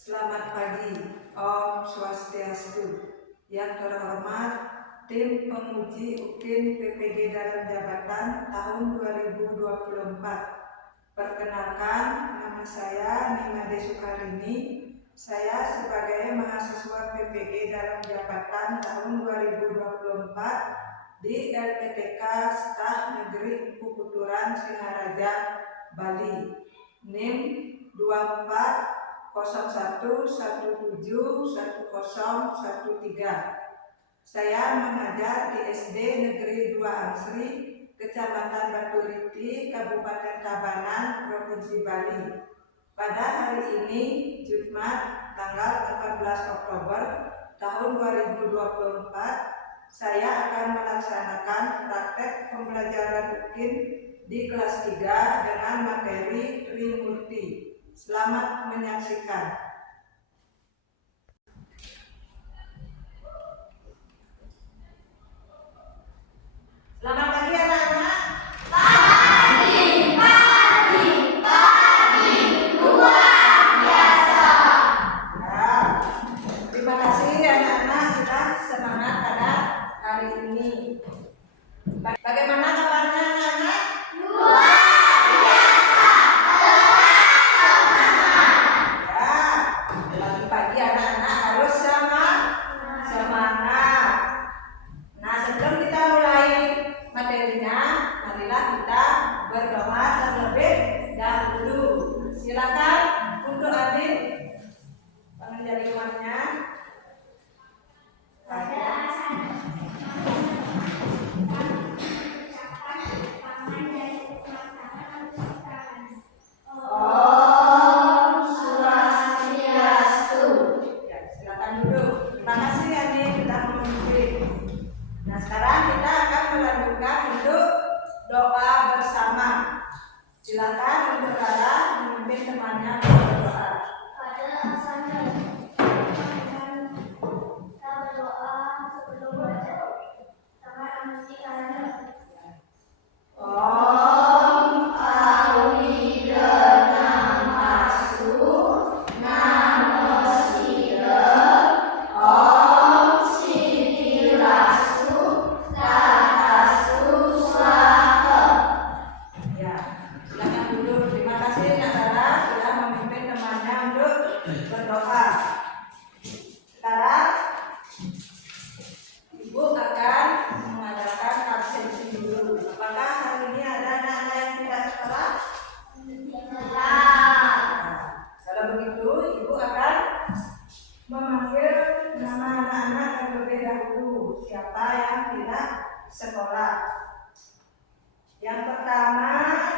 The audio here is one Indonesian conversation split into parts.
Selamat pagi, Om Swastiastu. Yang terhormat tim penguji UKIN PPG dalam jabatan tahun 2024. Perkenalkan, nama saya Nimade Sukarini. Saya sebagai mahasiswa PPG dalam jabatan tahun 2024 di LPTK Staf Negeri Puputuran Singaraja, Bali. NIM 24 01171013. Saya mengajar di SD Negeri 2 Ansri, Kecamatan Baturiti, Kabupaten Tabanan, Provinsi Bali. Pada hari ini, Jumat, tanggal 14 Oktober tahun 2024, saya akan melaksanakan praktek pembelajaran UKIN di kelas 3 dengan materi Trimurti. Selamat menyaksikan. Selamat pagi anak-anak. Pagi, luar biasa. Ya, terima kasih anak-anak sudah semangat pada hari ini. Bagaimana kabarnya anak-anak? Luar biasa. Ya, pagi-pagi anak-anak harus semangat. Nah, sebelum kita mulai materinya, marilah kita berdoa terlebih dahulu. Silakan untuk adik pengajar imannya. Om Swastiastu. Ya, silakan duduk. Terima kasih adik sudah memimpin. Nah, sekarang kita akan melanjutkan untuk doa bersama. Silakan untuk Rara memimpin temannya berdoa. Pada asalnya kita berdoa sebelum baca. Tangan angkat kanan. Om Awidanam Astu Namo Sira Om Sidirastu Tatastu Swaha. Ya, silakan duduk. Terima kasih Nak Rara sudah memimpin temannya untuk berdoa. Sekarang Ibu akan mengadakan absensi dulu. Apakah hari ini ada anak-anak yang tidak sekolah? Kalau begitu, Ibu akan memanggil nama anak-anak terlebih dahulu. Siapa yang tidak sekolah? Yang pertama,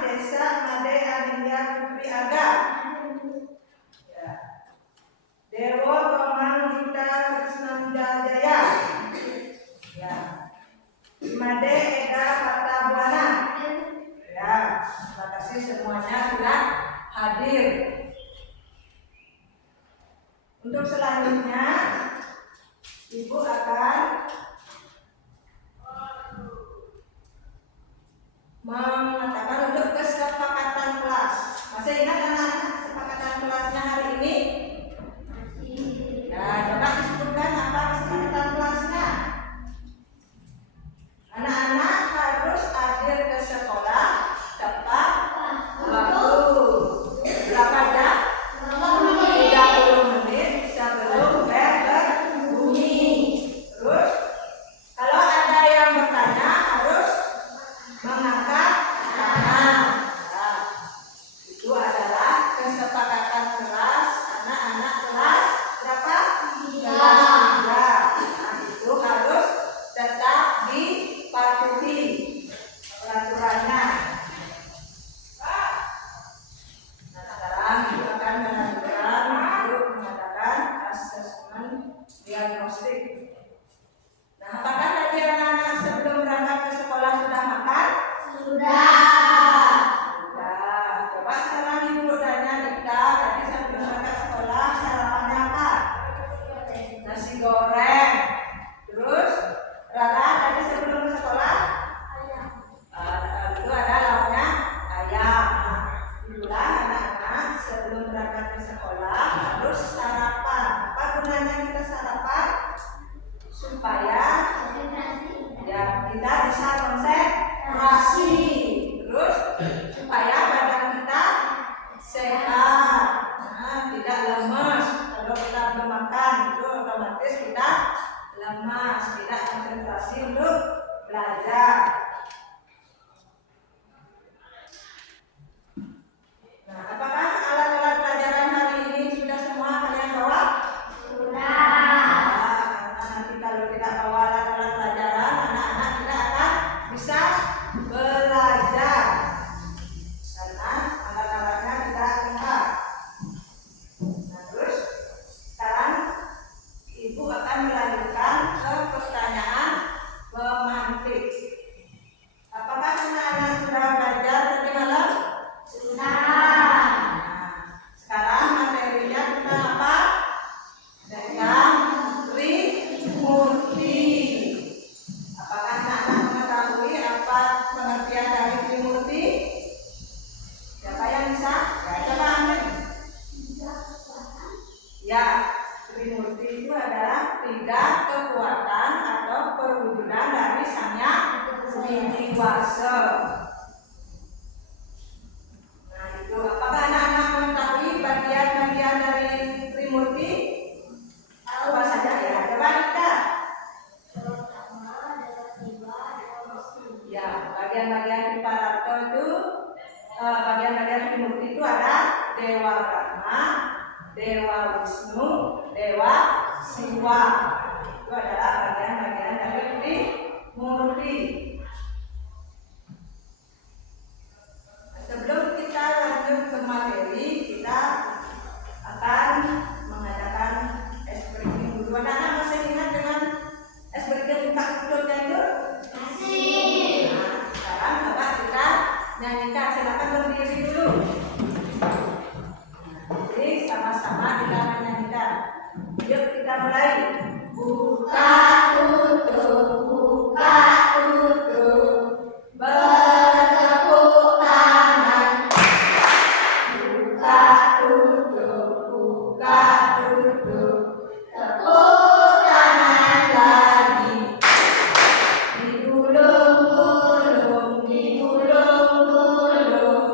Desa Made Adinda Putri Aga. Ya. Dewo Roman Gita Krisnandajaya. Ya. Made Eda Patabuana. Ya. Terima kasih semuanya sudah hadir. Untuk selanjutnya, Ibu akan mengatakan untuk kesepakatan kelas. Masih ingat anak-anak kesepakatan kelasnya hari ini? Ya, coba disebutkan apa kesepakatan kelasnya. Anak-anak harus hadir ke sekolah tepat waktu. Berapa jam? 30 menit sebelum bel berbunyi. Terus kalau ada yang bertanya harus mengangkat tangan. Nah, itu adalah makan, itu otomatis kita lemas, tidak konsentrasi untuk belajar. Nah, apakah alat-alat pelajaran hari ini sudah semua kalian bawa? Karena nanti kalau tidak bawa alat-alat pelajaran, anak-anak tidak akan bisa belajar karena alat-alatnya tidak lengkap. Nah, terus sekarang ibu akan melanjutkan ke pertanyaan pemantik. Apakah anak-anak sudah belajar tadi malam? Nah, sekarang materinya tentang apa? Tentang Trimurti. Apakah anak-anak mengetahui apa pengertian dari Trimurti? Siapa yang bisa? Ya, coba ambil. Ya, Trimurti itu adalah 3 kekuatan atau perwujudan dari Sang Hyang Widiwasa. Nah, itu apakah anak-anak mengetahui bagian-bagian dari Trimurti? Apa saja ya? Coba kita. Ya, bagian-bagian Triparata itu bagian-bagian Trimurti itu ada Dewa Brahma, Dewa Wisnu, Dewa Siwa. Itu adalah bagian-bagian dari Trimurti. Sebelum kita lanjut ke materi, kita akan mengadakan es breaking dulu. Anak-anak masih ingat dengan es breaking buka tutupnya itu? Masih. Nah, sekarang coba kita nyanyikan. Silakan berdiri dulu. Jadi sama-sama kita menyanyikan. Yuk kita mulai. Buka tutup, buka tutup. Bertepuk tangan. Buka tutup, buka tutup. Tepuk tangan lagi. Digulung-gulung, digulung-gulung.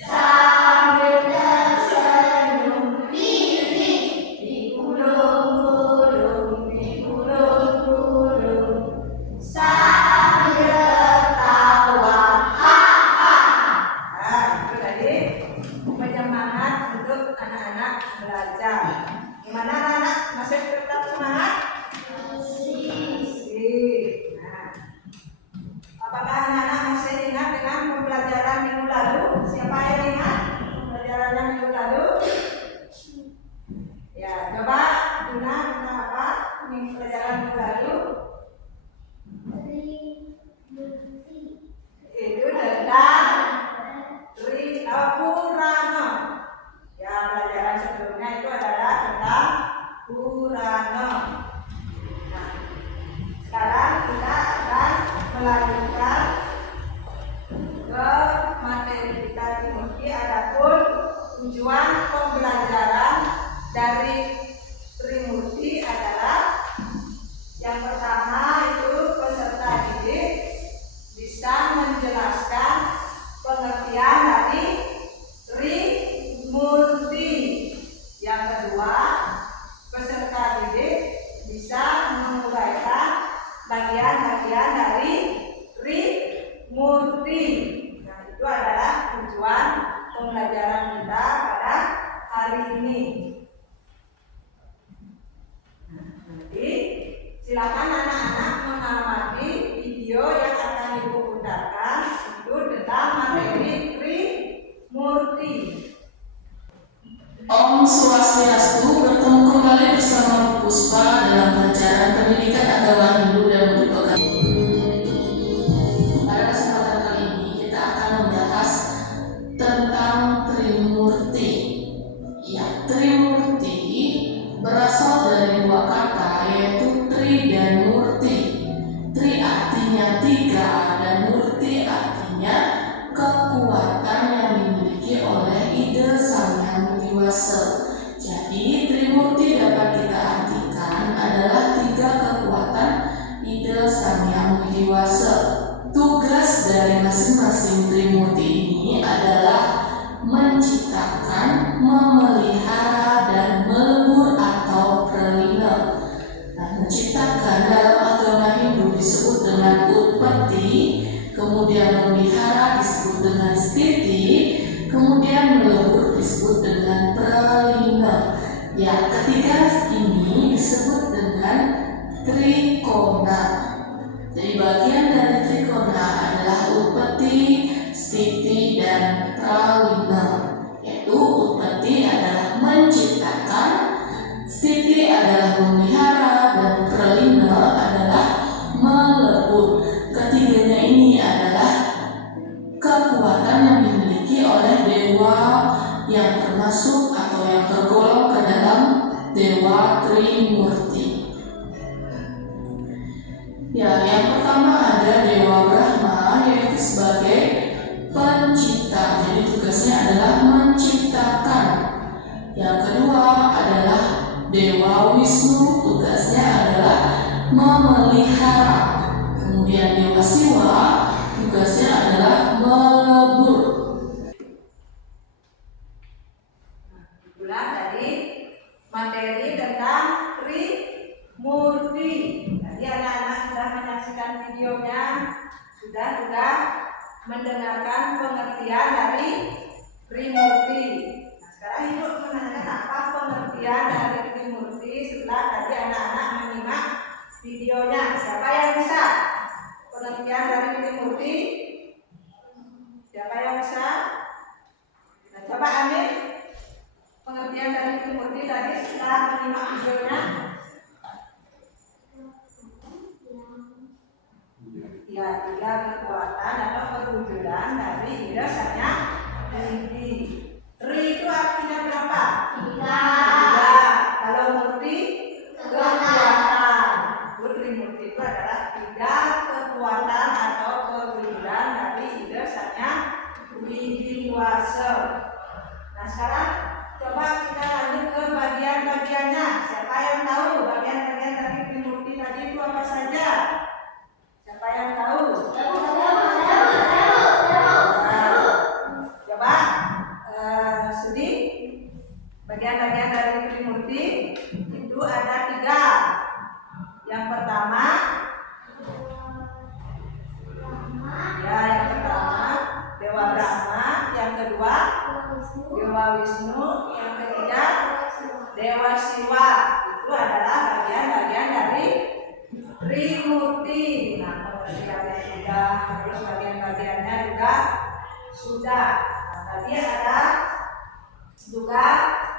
Sambil tersenyum diri. Digulung-gulung, digulung-gulung. Sambil tertawa. Nah, itu tadi penyemangat untuk anak-anak belajar. Gimana anak-anak? Masih tetap semangat? Masih. Nah, apakah anak-anak masih ingat dengan pembelajaran minggu lalu? Siapa yang ingat pembelajaran yang minggu lalu? Ya, coba Dina tentang apa pembelajaran minggu lalu? Itu tentang Purana. Ya, pelajaran sebelumnya itu adalah tentang Purana. Nah, sekarang kita akan melanjutkan ke materi kita Trimurti. Adapun tujuan pembelajaran dari Trimurti adalah yang pertama itu peserta didik bisa menjelaskan pengertian dari Trimurti. Yang kedua, peserta didik bisa menguraikan bagian-bagian dari Trimurti. Nah, itu adalah tujuan pembelajaran kita pada hari ini. Nah, nanti silakan anak-anak mengamati video yang akan ibu putarkan itu tentang materi Trimurti. Om Swastiastu, bertemu kembali bersama Bu Puspa dalam pelajaran pendidikan agama Hindu dan Buddha. Pada kesempatan kali ini kita akan membahas tentang Trimurti. Ya, Trimurti berasal dari 2 kata, yaitu Tri dan Murti. Tri artinya 3 dan Murti artinya kekuatan yang dimiliki oleh ide Sang Hyang Widiwasa. Jadi Trimurti dapat kita artikan adalah 3 kekuatan ide Sang Hyang Widiwasa. Tugas dari masing-masing Trimurti ini adalah menciptakan, memelihara, dan melebur atau Ya, ketiga ini disebut dengan trikona. Jadi bagian dari trikona adalah upeti, stiti, dan pralina. Yaitu upeti adalah menciptakan, stiti adalah memelihara, dan pralina adalah melebur. Ketiganya ini adalah kekuatan yang dimiliki oleh dewa yang termasuk atau yang tergolong ke dalam Dewa Trimurti. Ya, yang pertama ada Dewa Brahma, yaitu sebagai pencipta. Jadi tugasnya adalah menciptakan. Yang kedua adalah Dewa Wisnu, tugasnya adalah memelihara. Kemudian Dewa Siwa, tugasnya adalah melebur. Itulah tadi materi tentang Trimurti. Tadi anak-anak sudah menyaksikan videonya, sudah juga mendengarkan pengertian dari Trimurti. Nah, sekarang ibu menanyakan apa pengertian dari Trimurti setelah tadi anak-anak menyimak videonya. Siapa yang bisa pengertian dari Trimurti? Siapa yang bisa? Nah, coba Amir, pengertian dari Trimurti tadi setelah menyimak videonya. Ya, tiga kekuatan atau perwujudan dari indasanya Tri. Tri itu artinya berapa? Tiga. Tiga. Kalau murti, kekuatan. Trimurti itu adalah tiga kekuatan atau perwujudan dari indasanya Widiwasa. Nah, sekarang coba kita lanjut ke bagian-bagiannya. Siapa yang tahu bagian-bagian dari Trimurti tadi itu apa saja? Siapa yang tahu? Coba Sudi, bagian-bagian dari Trimurti itu ada tiga. Yang pertama, Dewa Brahma. Yang kedua, Dewa Wisnu. Yang ketiga, Dewa Siwa. Itu adalah bagian-bagian dari Trimurti. Nah, pengertiannya sudah, terus bagian-bagiannya juga sudah. Nah, tadi ada juga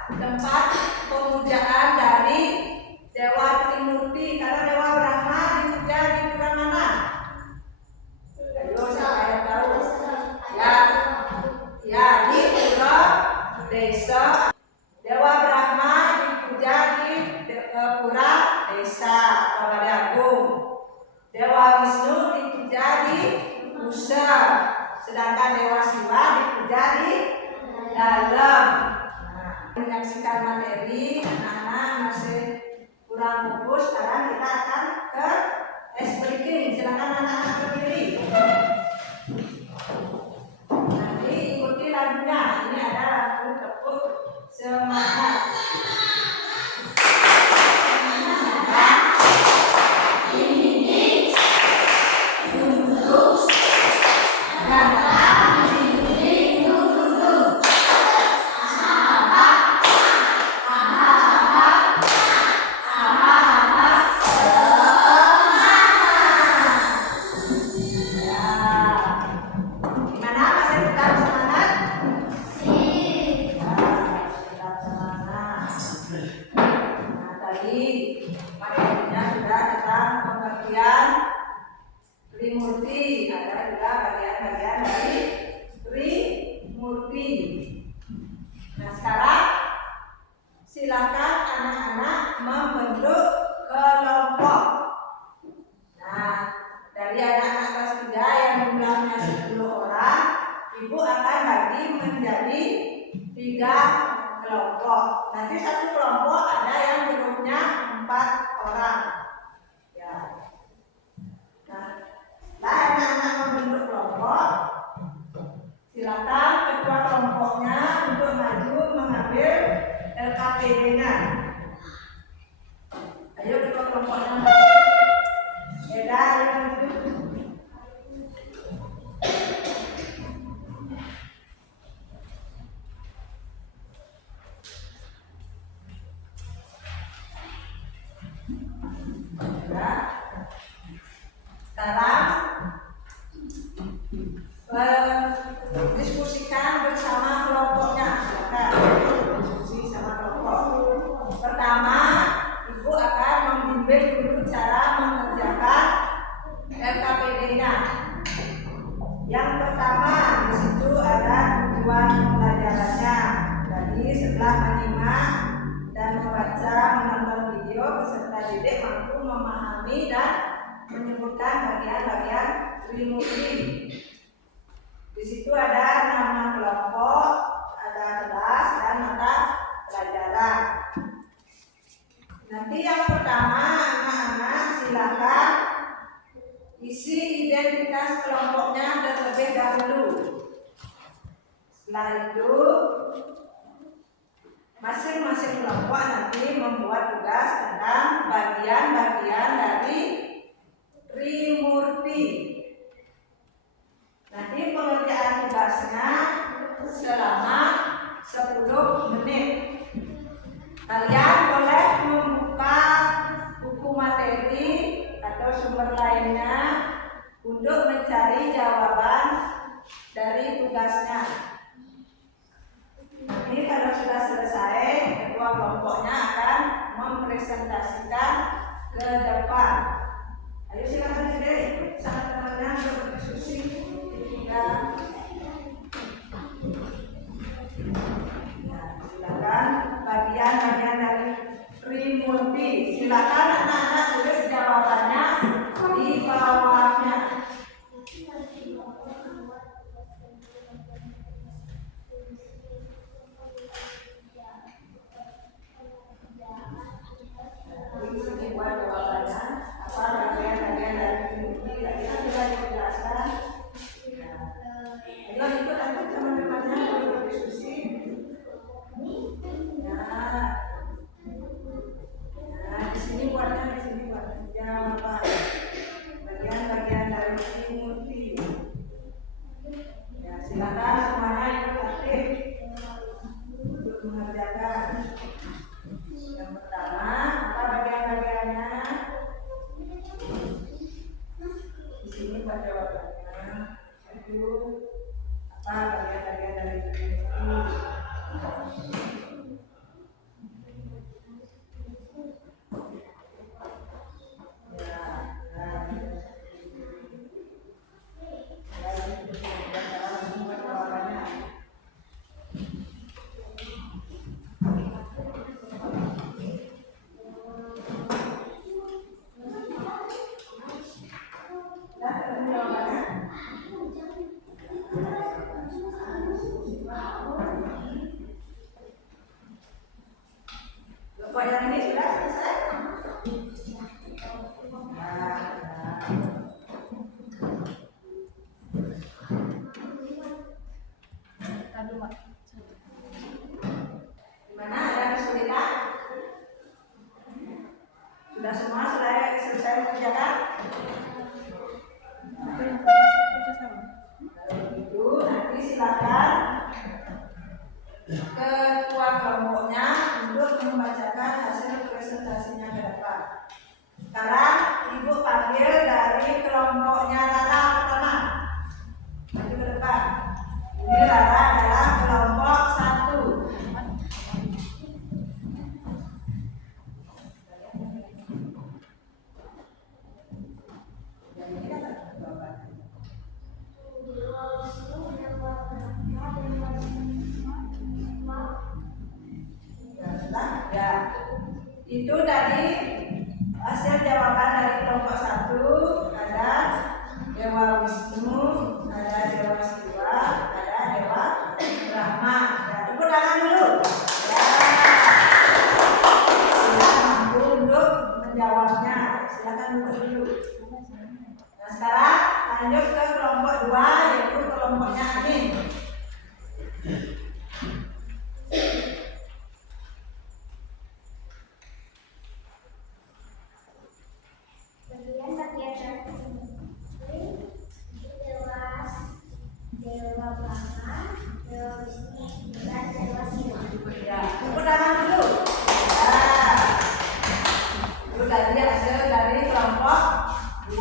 tempat pemujaan dari Dewa Trimurti. Kalau Dewa Brahma dipuja di pura mana? Ayo, siapa yang tahu? Ya, di pura desa. Dewa Brahma dipuja di pura desa atau Balai Agung. Dewa Wisnu dipuja di pusat, sedangkan Dewa Siwa dipuja di dalam. Nah, menyaksikan materi, anak-anak masih kurang fokus. Sekarang kita akan ke explain. Silakan anak-anak berdiri. Nanti ikuti lagunya. Ini ada lagu tepuk semangat. Materinya sudah tentang pengertian Trimurti. Ada juga bagian-bagian dari Trimurti. Nah, sekarang silakan anak-anak membentuk kelompok. Nah, dari anak-anak kelas 3 yang jumlahnya 10 orang, ibu akan bagi menjadi 3 kelompok. Nanti satu kelompok ada yang grupnya 4 orang. Ya. Nah, anak-anak membentuk kelompok. Silakan ketua kelompoknya untuk maju mengambil LKPD-nya. Ayo ketua kelompoknya maju. Beda, ayo maju. Sekarang diskusikan bersama kelompoknya. Silakan diskusi sama kelompok. Pertama, Ibu akan membimbing dulu cara mengerjakan LKPD-nya. Yang pertama, di situ ada tujuan pembelajarannya. Jadi setelah menyimak dan membaca, menonton video, peserta didik mampu memahami dan menyebutkan bagian-bagian Trimurti. Di situ ada nama kelompok, ada kelas dan mata pelajaran. Nanti yang pertama, anak-anak silakan isi identitas kelompoknya terlebih dahulu. Setelah itu, masing-masing kelompok nanti membuat tugas tentang bagian-bagian dari Trimurti. Nanti pengerjaan tugasnya selama 10 menit. Kalian boleh membuka buku materi atau sumber lainnya untuk mencari jawaban dari tugasnya. Nanti kalau sudah selesai, ketua kelompoknya akan mempresentasikan ke depan. Ayo silakan ikut sama temannya untuk berdiskusi. Ya, silakan bagian-bagian dari Trimurti. Silakan anak-anak tulis jawabannya di bawahnya. Ini buat jawabannya. Apa bagian-bagian dari Trimurti? Tadi kan sudah dijelaskan. Ayo ikut aku teman-temannya untuk berdiskusi. Di sini buatnya jawaban bagian-bagian dari Trimurti. Ya, silakan semuanya ikut aktif untuk mengerjakan. Yang pertama, apa bagian-bagiannya? Di sini buat jawabannya. Itu apa bagian-bagian dari Trimurti? Kelompok yang ini sudah selesai? Gimana? Ada kesulitan? Sudah semua selesai mengerjakan? Kalau begitu, nanti silakan ketua kelompoknya untuk membacakan hasil presentasinya ke depan. Sekarang Ibu panggil dari kelompoknya Rara pertama. Maju ke depan. Ini Rara adalah kelompok 1. Ya, itu tadi hasil jawaban dari kelompok 1. Ada Dewa Wisnu, ada Dewa Siwa, ada Dewa Brahma. Ya, tepuk tangan dulu. Ya, sudah mampu untuk menjawabnya. Silakan duduk dulu. Nah, sekarang lanjut ke kelompok 2, yaitu kelompoknya Amin. Dewa Brahma, Dewa Wisnu, dan Dewa Siwa. Ya, tepuk tangan dulu. Ya, itu tadi hasil dari kelompok 2.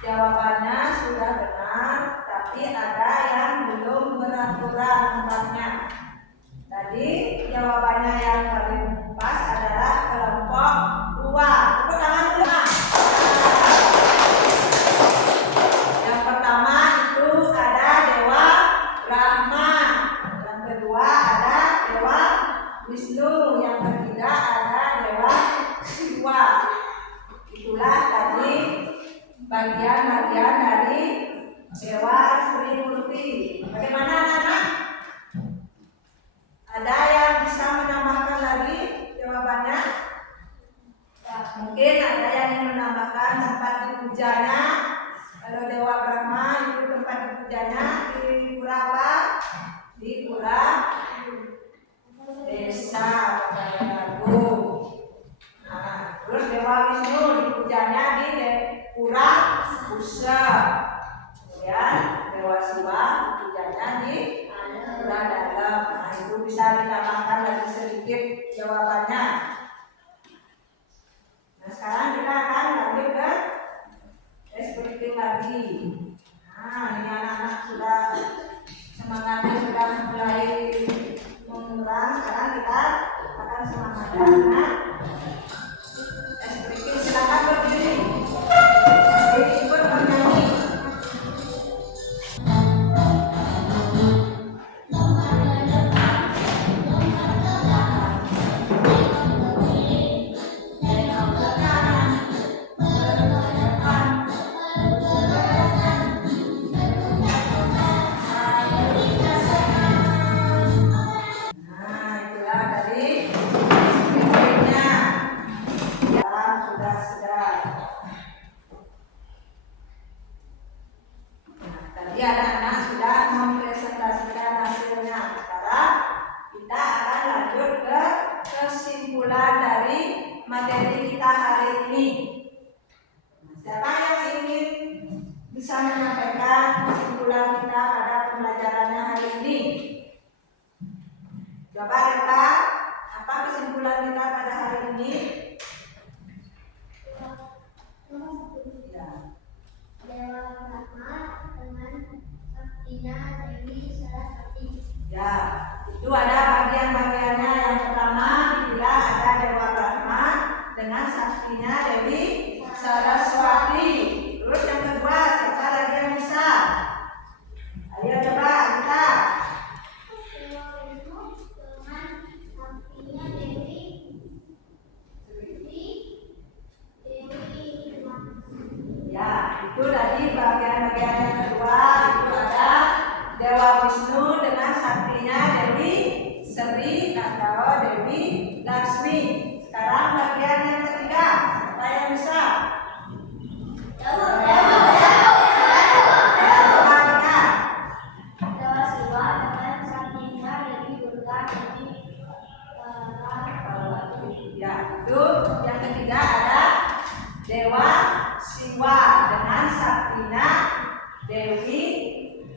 Jawabannya sudah benar, tapi ada yang belum beraturan tempatnya. Tadi jawabannya yang paling pas adalah kelompok 2. Tepuk tangan dulu. Yang pertama itu ada Dewa Brahma, yang kedua ada Dewa Wisnu, yang ketiga ada Dewa Siwa. Itulah tadi bagian-bagian dari Dewa Trimurti. Bagaimana anak-anak? Ada yang bisa menambahkan lagi jawabannya? Mungkin ada yang ingin menambahkan tempat dipujanya. Kalau Dewa Brahma itu tempat dipujanya di pura apa? Di pura desa Ragu. Nah, terus Dewa Wisnu dipujanya di pura Kusa. Kemudian Dewa Siwa dipujanya di pura dalam. Nah, itu bisa ditambahkan lagi sedikit jawabannya. Nah, sekarang kita akan lanjut ke explicating lagi. Nah, ini anak-anak sudah semangatnya sudah mulai mengurang. Sekarang kita akan semangatkan anak explicating. Silakan berdiri. Jadi ikut bernyanyi. Nah, itulah tadi explicatingnya. Sekarang sudah. Nah, tadi anak-anak sudah mempresentasikan hasilnya. Sekarang kita akan lanjut ke kesimpulan dari materi kita hari ini. Siapa yang ingin bisa menyampaikan kesimpulan kita pada pembelajarannya hari ini? Coba Reva, apa kesimpulan kita pada hari ini? Ya. Dewa Brahma dengan saktinya Dewi Saraswati. Ya, itu ada bagian-bagiannya. Yang pertama dibilang ada Dewa Brahma dengan saktinya Dewi Saraswati. Terus yang kedua, siapa lagi yang bisa? Ayo coba kita. Dewa Wisnu dengan saktinya Dewi Hima. Ya, itu tadi bagian-bagian yang kedua. Itu ada Dewa Wisnu dengan saktinya Dewi Sri atau Dewi Laksmi. Sekarang bagian yang ketiga, siapa yang bisa? Dewa Siwa dengan saktinya Dewi Durga Dewi Ya, itu yang ketiga ada Dewa Siwa dengan saktinya Dewi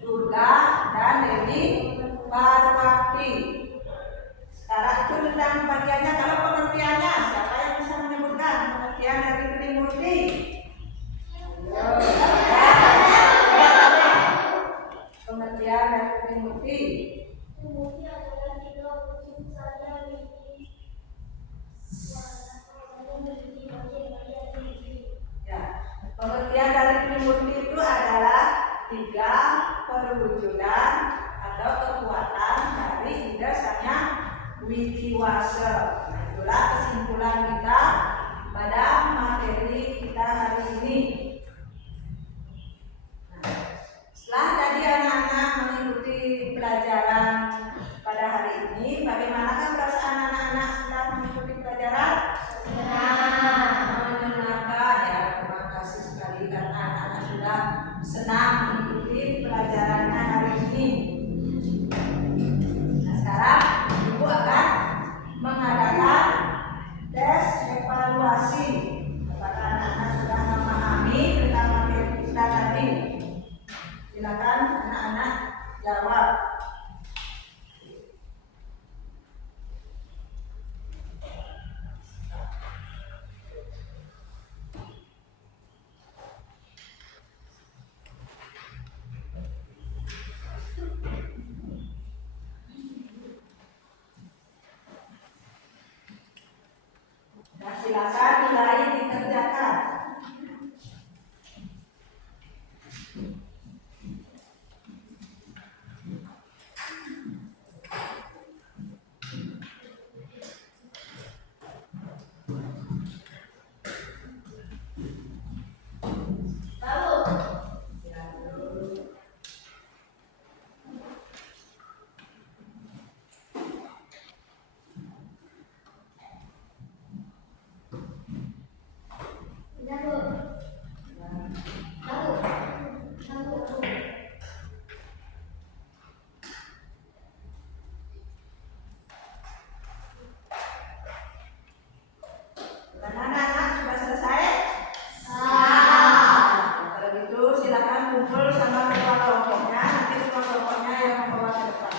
Durga dan Dewi Parwati. Sekarang itu tentang bagiannya. Kalau pengertiannya, siapa yang bisa menyebutkan pengertian dari Trimurti? Pengertian dari Trimurti. Trimurti adalah tiga wujud saja Ya, pengertian dari Trimurti itu adalah tiga perwujudan atau kekuatan dari Ida Sanya Widiwasa. Nah, itulah kesimpulan kita pada materi kita hari ini. Nah, setelah tadi anak-anak mengikuti pelajaran pada hari ini, bagaimanakah perasaan anak-anak setelah mengikuti pelajaran? Menyenangkan ya. Terima kasih sekali karena anak-anak sudah senang mengikuti pelajarannya hari ini. Nah, sekarang Ibu akan mengadakan tes evaluasi. Apakah anak-anak sudah memahami tentang materi kita tadi? Silakan anak-anak jawab. Silakan mulai dikerjakan. Udah, Bu. Tahu. Tahu. Anak-anak sudah selesai? Ah. Kalau gitu silakan kumpul sama ketua kelompoknya. Nanti ketua kelompoknya yang membawa ke depan.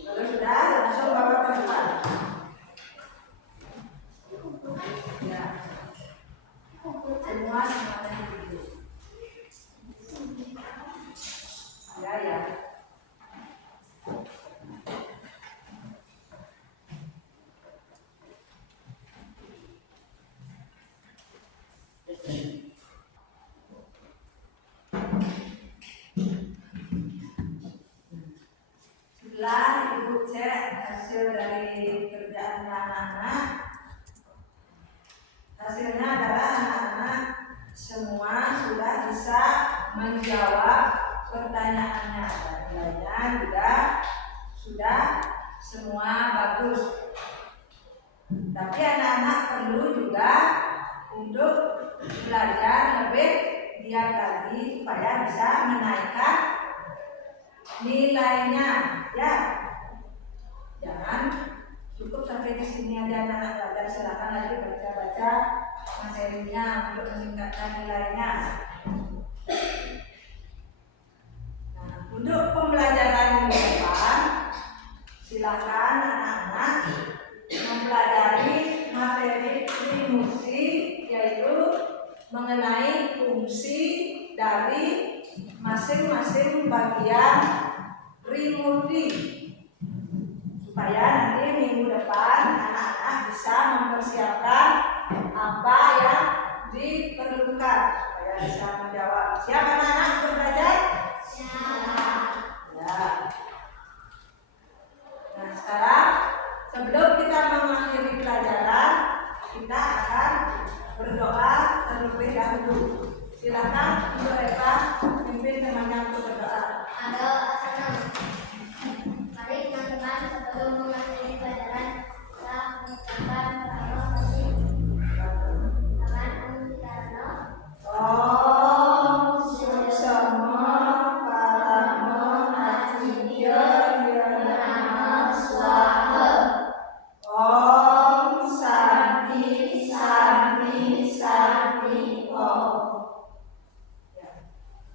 Kalau sudah langsung bawa ke depan. Ya. Semua semuanya duduk. Ya ya. Setelah ibu cek hasil dari kerjaan anak-anak, hasilnya adalah anak-anak semua sudah bisa menjawab pertanyaannya, dan nilainya juga sudah semua bagus. Tapi anak-anak perlu juga untuk belajar lebih giat lagi supaya bisa menaikkan nilainya, ya. Jangan cukup sampai di sini aja anak-anak belajar, silakan lagi baca-baca materinya untuk meningkatkan nilainya. Nah, untuk pembelajaran minggu depan, silakan anak-anak mempelajari materi trimusi, yaitu mengenai fungsi dari masing-masing bagian trimurti, supaya nanti minggu depan anak-anak bisa mempersiapkan apa yang diperlukan supaya bisa menjawab. Siap anak-anak untuk belajar? Siap. Ya. Nah, sekarang sebelum kita mengakhiri pelajaran, kita akan berdoa terlebih dahulu. Silakan Ibu Eva pimpin temannya untuk berdoa. Ada senang. Mari teman-teman sebelum mengakhiri pelajaran kita mengucapkan terima kasih. Tangan Karno. Om Suksama Paramo Aciya Nirama Swaha. Om Santi Santi Santi Om.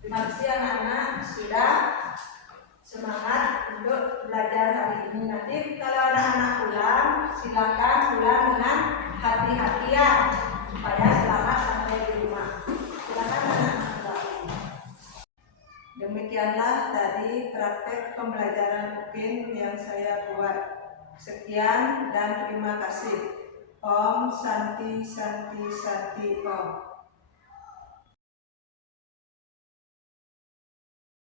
Terima kasih anak-anak sudah semangat untuk belajar hari ini. Nanti kalau anak-anak pulang, silakan pulang dengan hati-hatian supaya selamat sampai di rumah. Silakan anak-anak pulang. Demikianlah tadi praktek pembelajaran UPIN yang saya buat. Sekian dan terima kasih. Om Santi Santi Santi Om.